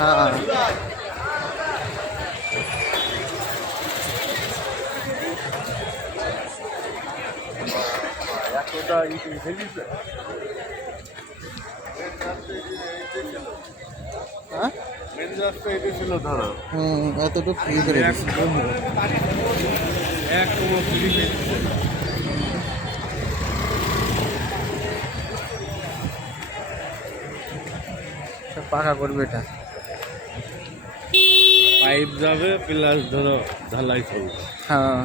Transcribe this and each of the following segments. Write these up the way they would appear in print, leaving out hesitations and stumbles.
হ্যাঁ হ্যাঁ এতটুকু ফ্রি করে দিচ্ছে। সব পাকা করবে এটা। পাইপ যাবে প্লাস ধরো ঢালাই চলবে। হ্যাঁ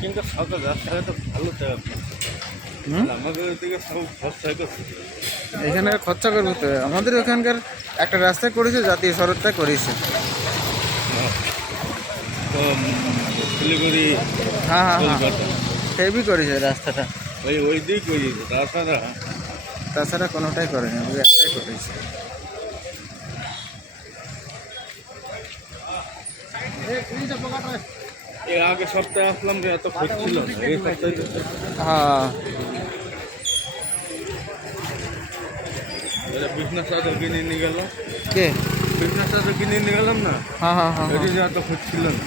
কিন্তু সরকার রাস্তাঘাট তো ভালো চায় আমাদের ওইদিকে সব খরচা করছে। এখানে খরচা করবো তো, আমাদের ওখানকার একটা রাস্তা করেছে, জাতীয় সড়কটা করেছে। তো শিলিগুড়ি হ্যাঁ হ্যাঁ হ্যাঁ কলকাতা হেভি করেছে রাস্তাটা। ওই দিক করেছে, তাছাড়া তাছাড়া কোনোটাই করেনি, ওই একটাই করেছে। এর আগে সপ্তাহে আসলাম যে এত খোঁজ ছিল না, এই সপ্তাহে হ্যাঁ বিজনেস চাদর কিনে নিয়ে গেল, কে? বিজনেস চাদর কিনে নিয়ে গেলাম না, হ্যাঁ হ্যাঁ হ্যাঁ এত খোঁজ ছিল না।